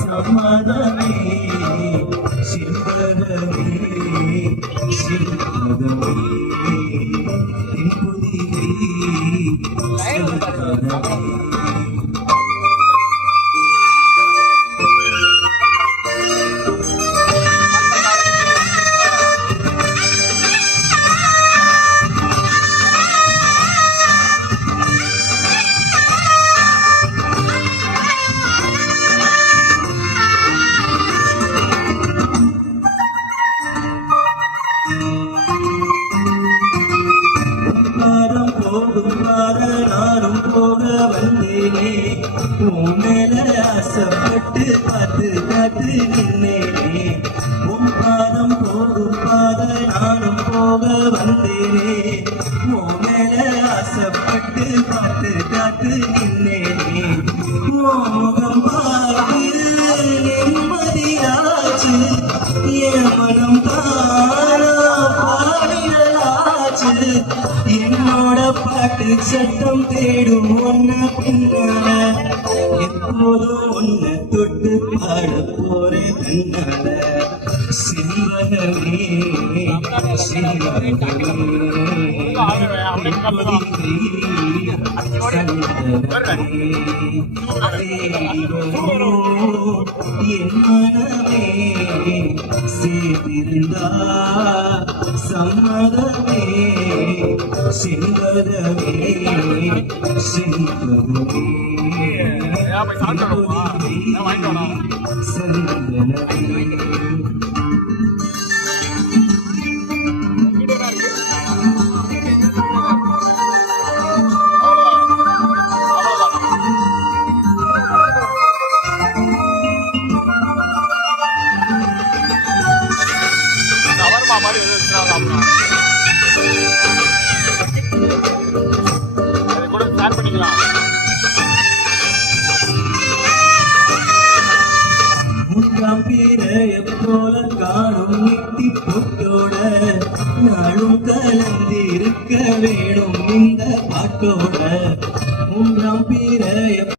சம்மதமே சிவகமே சிவகமே புதிரை நானும் போக வந்தேனே உன் மேல ஆசைப்பட்டு பார்த்து காத்து நின்னேனே உன் பாதம் போகும் பாத நானும் போக வந்தேனே உன் மேல ஆசைப்பட்டு பார்த்து காத்து நின்னேனே முகம் பார்த்து நிம்மதியாச்சு என் மனம் தானா பாடினாச்சு என்னோட பாட்டு சத்தம் தேடும் ஒன்ன பின்னால எப்போதும் ஒன்ன தொட்டு பாட போறேன் தன்னால சிவகமே என் மனமே சேர்ந்திருந்தா சம்மதமே சிவகமே சிவகமே சந்தனமே போல காணும் நித்தி பொட்டோட நாளும் கலந்திருக்க வேணும் இந்த பாட்டோட